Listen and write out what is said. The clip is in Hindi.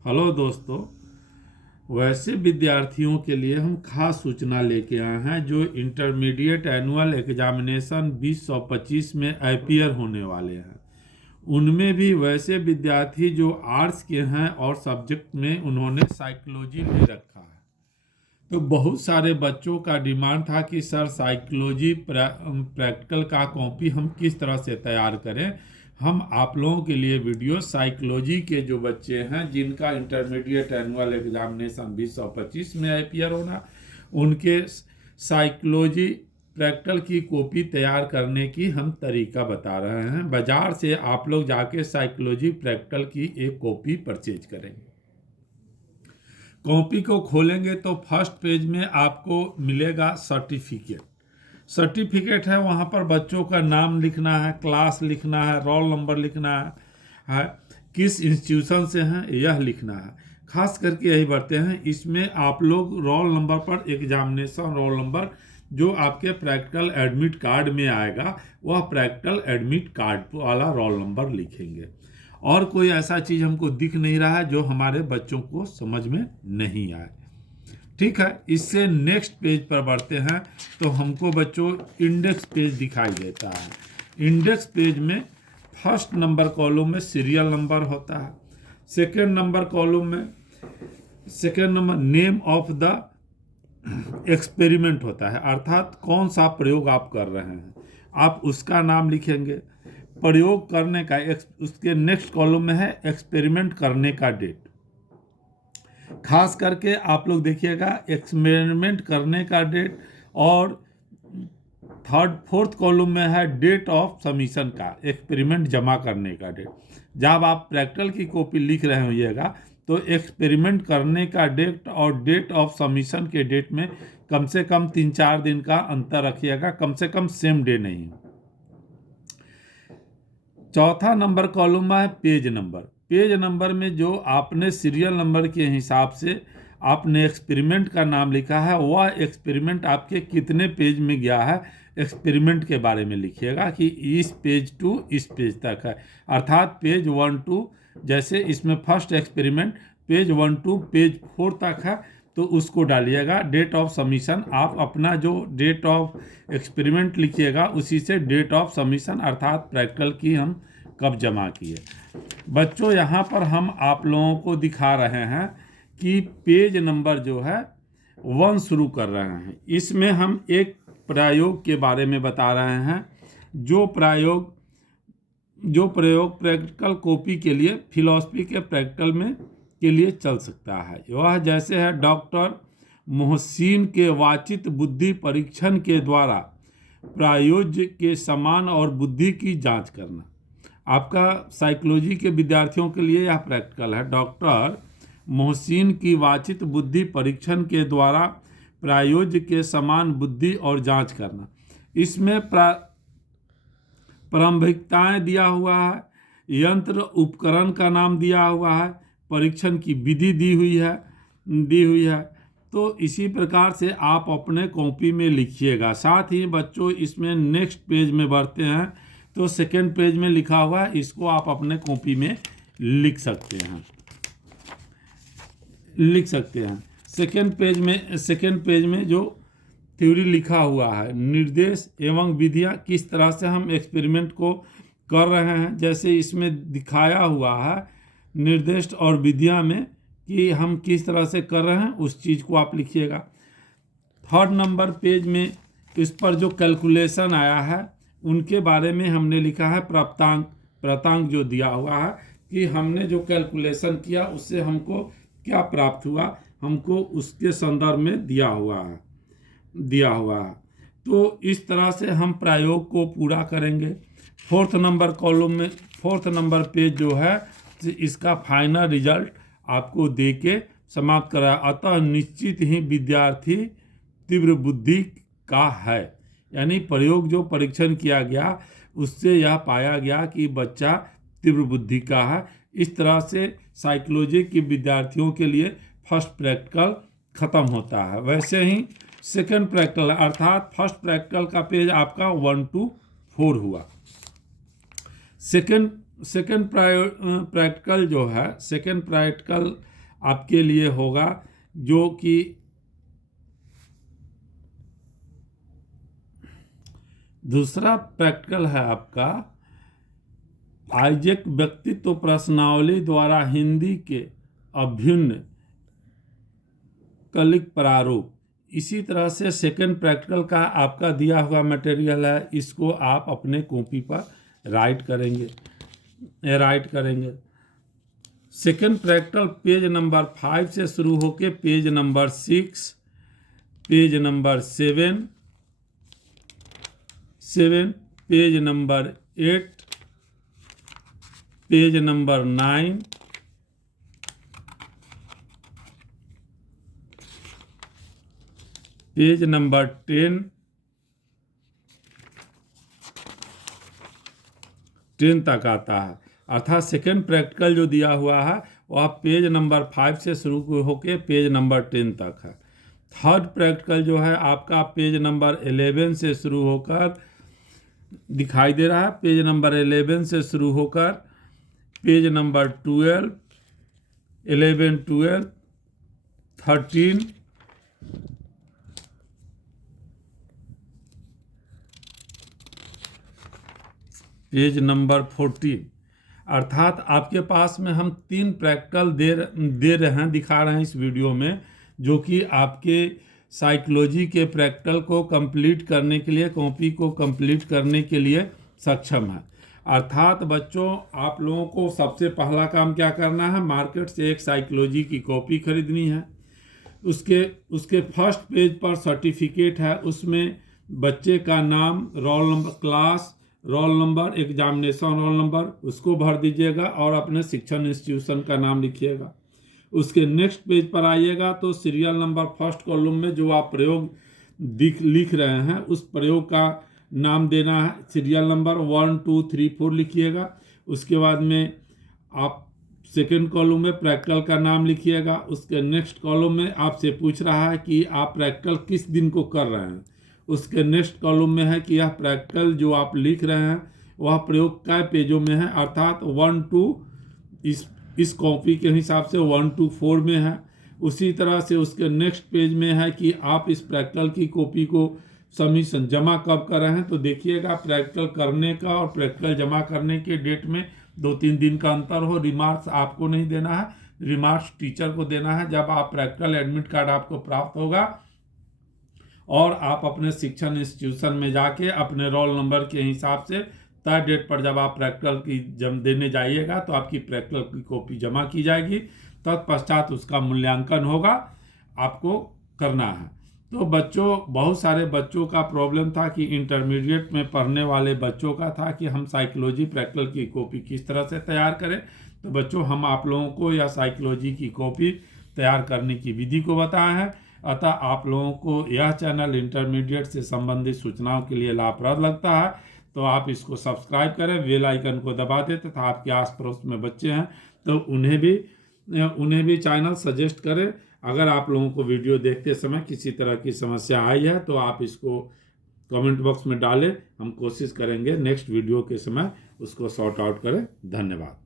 हेलो दोस्तों। वैसे विद्यार्थियों के लिए हम खास सूचना लेके आए हैं जो इंटरमीडिएट एनुअल एग्जामिनेशन 2025 में अपीयर होने वाले हैं। उनमें भी वैसे विद्यार्थी जो आर्ट्स के हैं और सब्जेक्ट में उन्होंने साइकोलॉजी ले रखा है। तो बहुत सारे बच्चों का डिमांड था कि सर साइकोलॉजी प्रैक्टिकल का कॉपी हम किस तरह से तैयार करें। हम आप लोगों के लिए वीडियो साइकोलॉजी के जो बच्चे हैं जिनका इंटरमीडिएट एनुअल एग्जामिनेशन 2025 में अपीयर होना, उनके साइकोलॉजी प्रैक्टिकल की कॉपी तैयार करने की हम तरीका बता रहे हैं। बाजार से आप लोग जाके साइकोलॉजी प्रैक्टिकल की एक कॉपी परचेज करेंगे। कॉपी को खोलेंगे तो फर्स्ट पेज में आपको मिलेगा सर्टिफिकेट। सर्टिफिकेट है, वहाँ पर बच्चों का नाम लिखना है, क्लास लिखना है, रोल नंबर लिखना है, किस इंस्टीट्यूशन से हैं यह लिखना है। खास करके यही बढ़ते हैं। इसमें आप लोग रोल नंबर पर एग्जामिनेशन रोल नंबर जो आपके प्रैक्टिकल एडमिट कार्ड में आएगा वह प्रैक्टिकल एडमिट कार्ड वाला रोल नंबर लिखेंगे। और कोई ऐसा चीज़ हमको दिख नहीं रहा है जो हमारे बच्चों को समझ में नहीं आए। ठीक है, इससे नेक्स्ट पेज पर बढ़ते हैं तो हमको बच्चों इंडेक्स पेज दिखाई देता है। इंडेक्स पेज में फर्स्ट नंबर कॉलम में सीरियल नंबर होता है। सेकेंड नंबर कॉलम में second number name of the experiment होता है, अर्थात कौन सा प्रयोग आप कर रहे हैं आप उसका नाम लिखेंगे। प्रयोग करने का उसके नेक्स्ट कॉलम में है एक्सपेरिमेंट करने का डेट। खास करके आप लोग देखिएगा एक्सपेरिमेंट करने का डेट, और थर्ड फोर्थ कॉलम में है डेट ऑफ सबमिशन का, एक्सपेरिमेंट जमा करने का डेट। जब आप प्रैक्टिकल की कॉपी लिख रहे होइएगा तो एक्सपेरिमेंट करने का डेट और डेट ऑफ सबमिशन के डेट में कम से कम 3-4 दिन का अंतर रखिएगा, कम से कम सेम डे नहीं। चौथा नंबर कॉलम में है पेज नंबर। पेज नंबर में जो आपने सीरियल नंबर के हिसाब से आपने एक्सपेरिमेंट का नाम लिखा है वह एक्सपेरिमेंट आपके कितने पेज में गया है एक्सपेरिमेंट के बारे में लिखिएगा कि इस पेज टू इस पेज तक है, अर्थात पेज 1 टू, जैसे इसमें first experiment page 1 to page 4 तक है तो उसको डालिएगा। डेट ऑफ सबमिशन आप अपना जो डेट ऑफ एक्सपेरिमेंट लिखिएगा उसी से डेट ऑफ सबमिशन अर्थात प्रैक्टिकल की हम कब जमा किए। बच्चों यहाँ पर हम आप लोगों को दिखा रहे हैं कि पेज नंबर जो है 1 शुरू कर रहे हैं। इसमें हम एक प्रयोग के बारे में बता रहे हैं जो प्रयोग प्रैक्टिकल कॉपी के लिए फिलॉसफी के प्रैक्टिकल में के लिए चल सकता है। वह जैसे है डॉक्टर मोहसिन के वाचित बुद्धि परीक्षण के द्वारा प्रायोज्य के समान और बुद्धि की जांच करना। आपका साइकोलॉजी के विद्यार्थियों के लिए यह प्रैक्टिकल है। डॉक्टर मोहसिन की वाचित बुद्धि परीक्षण के द्वारा प्रायोज्य के समान बुद्धि और जांच करना। इसमें प्रारंभिकताएं दिया हुआ है, यंत्र उपकरण का नाम दिया हुआ है, परीक्षण की विधि दी हुई है। तो इसी प्रकार से आप अपने कॉपी में लिखिएगा। साथ ही बच्चों इसमें नेक्स्ट पेज में बढ़ते हैं तो सेकेंड पेज में लिखा हुआ है, इसको आप अपने कॉपी में लिख सकते हैं। सेकेंड पेज में जो थ्योरी लिखा हुआ है, निर्देश एवं विधियां किस तरह से हम एक्सपेरिमेंट को कर रहे हैं, जैसे इसमें दिखाया हुआ है निर्देश और विधियां में कि हम किस तरह से कर रहे हैं उस चीज़ को आप लिखिएगा। थर्ड नंबर पेज में इस पर जो कैलकुलेशन आया है उनके बारे में हमने लिखा है प्राप्तांक जो दिया हुआ है कि हमने जो कैलकुलेशन किया उससे हमको क्या प्राप्त हुआ, हमको उसके संदर्भ में दिया हुआ है। तो इस तरह से हम प्रयोग को पूरा करेंगे। फोर्थ नंबर पेज जो है इसका फाइनल रिजल्ट आपको दे के समाप्त करा। अतः निश्चित ही विद्यार्थी तीव्र बुद्धि का है, यानी प्रयोग जो परीक्षण किया गया उससे यह पाया गया कि बच्चा तीव्र बुद्धि का है। इस तरह से साइकोलॉजी के विद्यार्थियों के लिए फर्स्ट प्रैक्टिकल खत्म होता है। वैसे ही सेकंड प्रैक्टिकल अर्थात फर्स्ट प्रैक्टिकल का पेज आपका 1 to 4 हुआ। सेकंड सेकेंड प्रैक्टिकल जो है, सेकेंड प्रैक्टिकल आपके लिए होगा जो कि दूसरा प्रैक्टिकल है आपका आइजेक व्यक्तित्व प्रश्नावली द्वारा हिंदी के अभिन्न कलिक प्रारूप। इसी तरह से सेकेंड प्रैक्टिकल का आपका दिया हुआ मटेरियल है, इसको आप अपने कॉपी पर राइट करेंगे। सेकेंड प्रैक्टिकल पेज नंबर 5 से शुरू होके page number 6, page number 7, page number 8, page number 9, page number 10 तक आता है। अर्थात सेकेंड प्रैक्टिकल जो दिया हुआ है वह पेज नंबर 5 से शुरू होके पेज नंबर 10 तक है। थर्ड प्रैक्टिकल जो है आपका पेज नंबर 11 से शुरू होकर दिखाई दे रहा है, पेज नंबर 11 से शुरू होकर पेज नंबर 12, 11, 12, 13, पेज नंबर 14। अर्थात आपके पास में हम 3 प्रैक्टिकल दे रहे हैं, दिखा रहे हैं इस वीडियो में, जो कि आपके साइकोलॉजी के प्रैक्टिकल को कंप्लीट करने के लिए, कॉपी को कंप्लीट करने के लिए सक्षम है। अर्थात बच्चों, आप लोगों को सबसे पहला काम क्या करना है, मार्केट से एक साइकोलॉजी की कॉपी खरीदनी है। उसके फर्स्ट पेज पर सर्टिफिकेट है, उसमें बच्चे का नाम, roll number, class, roll number, examination roll number, उसको भर दीजिएगा और अपने शिक्षण इंस्टीट्यूशन का नाम लिखिएगा। उसके नेक्स्ट पेज पर आइएगा तो सीरियल नंबर फर्स्ट कॉलम में जो आप प्रयोग लिख रहे हैं उस प्रयोग का नाम देना है। सीरियल नंबर 1, 2, 3, 4 लिखिएगा। उसके बाद में आप सेकेंड कॉलम में प्रैक्टिकल का नाम लिखिएगा। उसके नेक्स्ट कॉलम में आपसे पूछ रहा है कि आप प्रैक्टिकल किस दिन को कर रहे हैं। उसके नेक्स्ट कॉलम में है कि यह प्रैक्टिकल जो आप लिख रहे हैं वह प्रयोग कै पेजों में है, अर्थात 1 to इस कॉपी के हिसाब से 1 to 4 में है। उसी तरह से उसके नेक्स्ट पेज में है कि आप इस प्रैक्टिकल की कॉपी को सबमिशन जमा कब कर रहे हैं। तो देखिएगा, प्रैक्टिकल करने का और प्रैक्टिकल जमा करने के डेट में 2-3 दिन का अंतर हो। रिमार्क्स आपको नहीं देना है, रिमार्क्स टीचर को देना है जब आप प्रैक्टिकल एडमिट कार्ड आपको प्राप्त होगा और आप अपने शिक्षण इंस्टीट्यूशन में जाके अपने रोल नंबर के हिसाब से तय डेट पर जब आप प्रैक्टिकल की देने जाइएगा तो आपकी प्रैक्टिकल की कॉपी जमा की जाएगी। तत्पश्चात उसका मूल्यांकन होगा, आपको करना है। तो बच्चों, बहुत सारे बच्चों का प्रॉब्लम था कि इंटरमीडिएट में पढ़ने वाले बच्चों का था कि हम साइकोलॉजी प्रैक्टिकल की कॉपी किस तरह से तैयार करें। तो बच्चों, हम आप लोगों को यह साइकोलॉजी की कॉपी तैयार करने की विधि को बताया है। अतः आप लोगों को यह चैनल इंटरमीडिएट से संबंधित सूचनाओं के लिए लाभप्रद लगता है तो आप इसको सब्सक्राइब करें, बेल आइकन को दबा दें तथा आपके आस पड़ोस में बच्चे हैं तो उन्हें भी चैनल सजेस्ट करें। अगर आप लोगों को वीडियो देखते समय किसी तरह की समस्या आई है तो आप इसको कमेंट बॉक्स में डालें, हम कोशिश करेंगे नेक्स्ट वीडियो के समय उसको सॉर्ट आउट करें। धन्यवाद।